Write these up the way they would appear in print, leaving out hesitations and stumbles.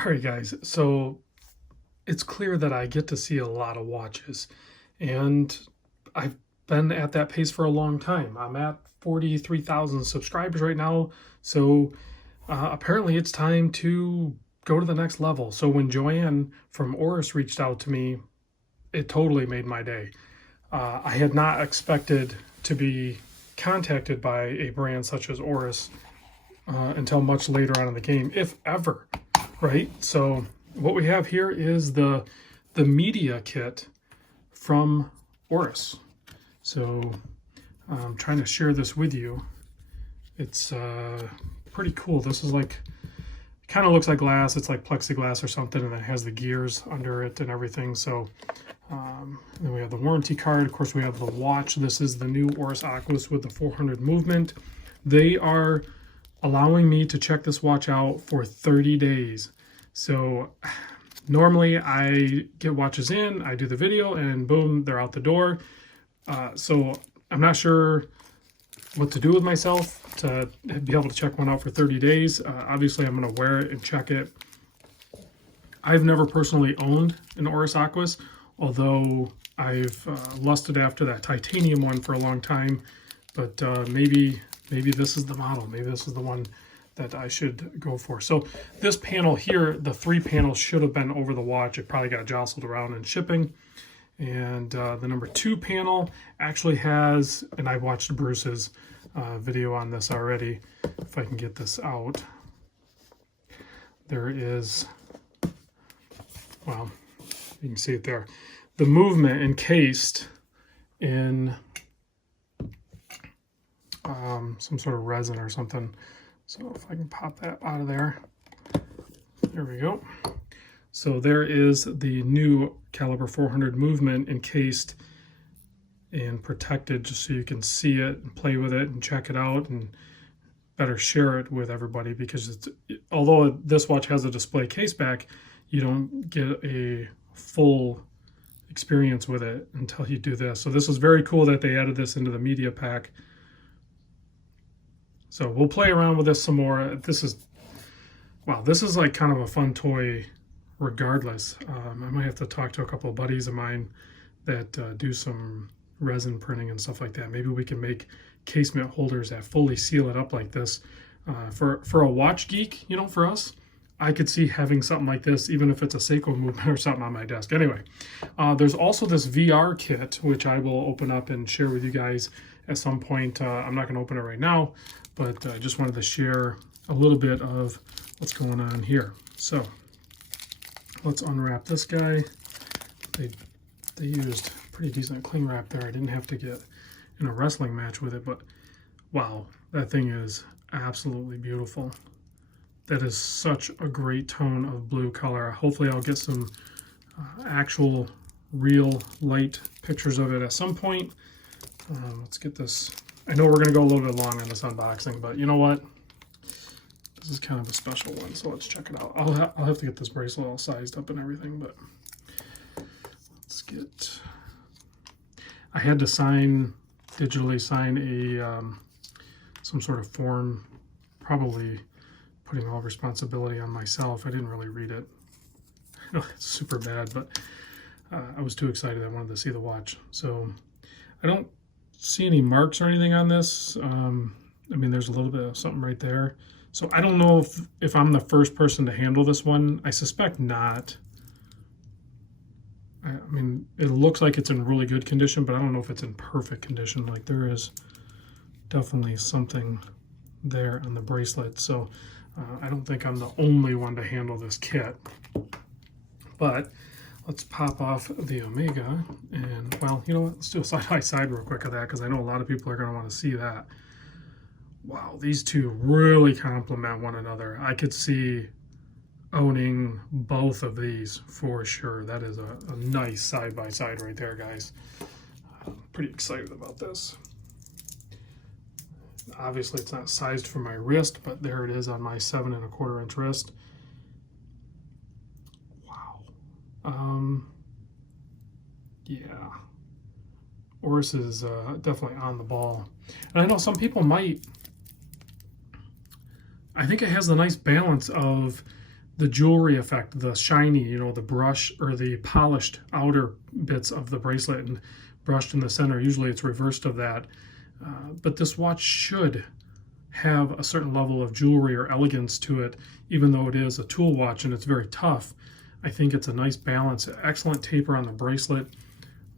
All right, guys. So it's clear that I get to see a lot of watches, and I've been at that pace for a long time. I'm at 43,000 subscribers right now. So apparently it's time to go to the next level. So when Joanne from Oris reached out to me, it totally made my day. I had not expected to be contacted by a brand such as Oris until much later on in the game, if ever. Right? So what we have here is the media kit from Oris. So I'm trying to share this with you. It's pretty cool. This is like, kind of looks like glass. It's like plexiglass or something, and it has the gears under it and everything. So then we have the warranty card. Of course, we have the watch. This is the new Oris Aquis with the 400 movement. They are allowing me to check this watch out for 30 days. So normally I get watches in, I do the video, and boom, they're out the door. So I'm not sure what to do with myself to be able to check one out for 30 days. Obviously, I'm going to wear it and check it. I've never personally owned an Oris Aquis, although I've lusted after that titanium one for a long time. But maybe this is the model. Maybe this is the one that I should go for. So this panel here, the 3 panels should have been over the watch. It probably got jostled around in shipping. And the number 2 panel actually has, and I watched Bruce's video on this already. If I can get this out, there is, well, you can see it there. The movement encased in some sort of resin or something. So if I can pop that out of there, there we go. So there is the new caliber 400 movement encased and protected, just so you can see it and play with it and check it out and better share it with everybody, because it's, although this watch has a display case back, you don't get a full experience with it until you do this. So this is very cool that they added this into the media pack. So we'll play around with this some more. This is, wow, this is like kind of a fun toy regardless. I might have to talk to a couple of buddies of mine that do some resin printing and stuff like that. Maybe we can make casement holders that fully seal it up like this. For a watch geek, you know, for us, I could see having something like this, even if it's a Seiko movement or something on my desk. Anyway, there's also this VR kit, which I will open up and share with you guys at some point. I'm not going to open it right now, but I just wanted to share a little bit of what's going on here. So let's unwrap this guy. They used pretty decent cling wrap there. I didn't have to get in a wrestling match with it, but wow, that thing is absolutely beautiful. That is such a great tone of blue color. Hopefully I'll get some actual real light pictures of it at some point. Let's get this. I know we're going to go a little bit long on this unboxing, but you know what? This is kind of a special one, so let's check it out. I'll have to get this bracelet all sized up and everything, but let's get... I had to digitally sign a some sort of form, probably putting all responsibility on myself. I didn't really read it. I know it's super bad, but I was too excited. I wanted to see the watch. So I don't see any marks or anything on this. I mean, there's a little bit of something right there. So I don't know if I'm the first person to handle this one. I suspect not. I mean, it looks like it's in really good condition, but I don't know if it's in perfect condition. Like, there is definitely something there on the bracelet. So I don't think I'm the only one to handle this kit. But let's pop off the Omega. And, well, you know what? Let's do a side-by-side real quick of that, because I know a lot of people are going to want to see that. Wow, these two really complement one another. I could see owning both of these for sure. That is a nice side-by-side right there, guys. I'm pretty excited about this. Obviously, it's not sized for my wrist, but there it is on my 7 1/4 inch wrist. Wow. Yeah. Oris is definitely on the ball. And I know some people might... I think it has the nice balance of the jewelry effect, the shiny, you know, the brush or the polished outer bits of the bracelet and brushed in the center. Usually it's reversed of that. But this watch should have a certain level of jewelry or elegance to it, even though it is a tool watch and it's very tough. I think it's a nice balance. Excellent taper on the bracelet.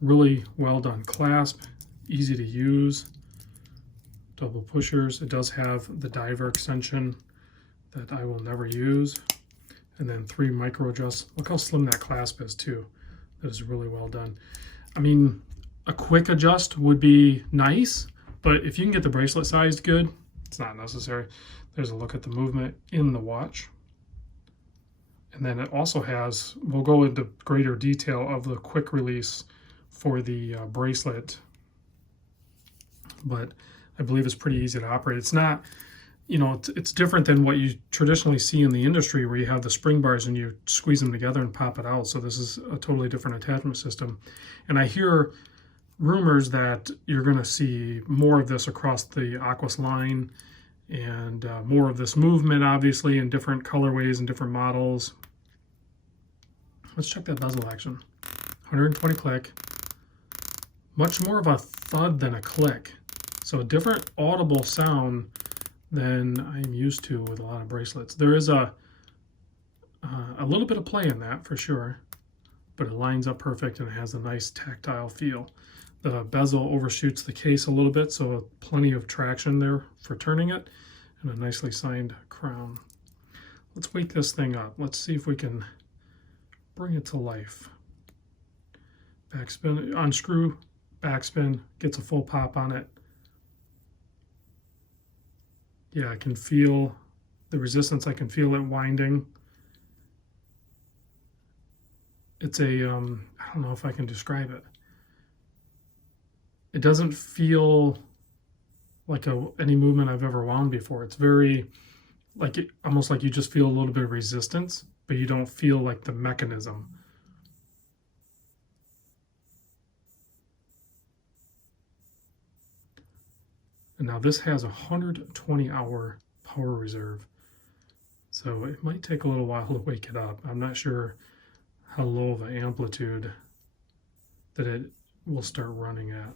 Really well done clasp. Easy to use. Double pushers. It does have the diver extension that I will never use. And then 3 micro adjusts. Look how slim that clasp is too. That is really well done. I mean, a quick adjust would be nice, but if you can get the bracelet sized good, it's not necessary. There's a look at the movement in the watch. And then it also has, we'll go into greater detail of the quick release for the bracelet, but I believe it's pretty easy to operate. It's not, you know, it's different than what you traditionally see in the industry where you have the spring bars and you squeeze them together and pop it out. So this is a totally different attachment system. And I hear rumors that you're going to see more of this across the Aquis line and more of this movement, obviously, in different colorways and different models. Let's check that bezel action. 120 click. Much more of a thud than a click. So a different audible sound than I'm used to with a lot of bracelets. There is a little bit of play in that for sure, but it lines up perfect and it has a nice tactile feel. The bezel overshoots the case a little bit, so plenty of traction there for turning it, and a nicely signed crown. Let's wake this thing up. Let's see if we can bring it to life. Backspin, unscrew, backspin, gets a full pop on it. Yeah, I can feel the resistance. I can feel it winding. It's a, I don't know if I can describe it. It doesn't feel like any movement I've ever wound before. It's very, like almost like you just feel a little bit of resistance, but you don't feel like the mechanism. And now this has a 120-hour power reserve. So it might take a little while to wake it up. I'm not sure how low of an amplitude that it will start running at.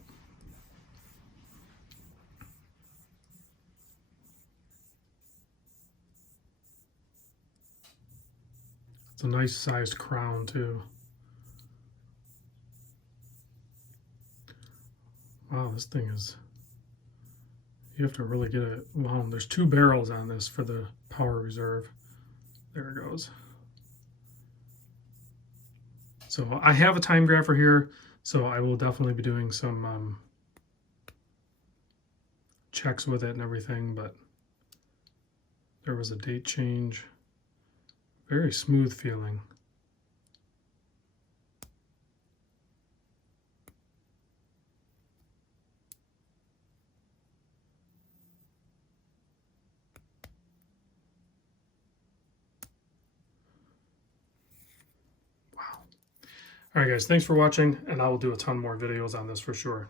It's a nice sized crown too. Wow, this thing is, you have to really get it wound. There's 2 barrels on this for the power reserve. There it goes. So I have a time grapher here, so I will definitely be doing some checks with it and everything, but there was a date change. Very smooth feeling. Wow. All right, guys, thanks for watching, and I will do a ton more videos on this for sure.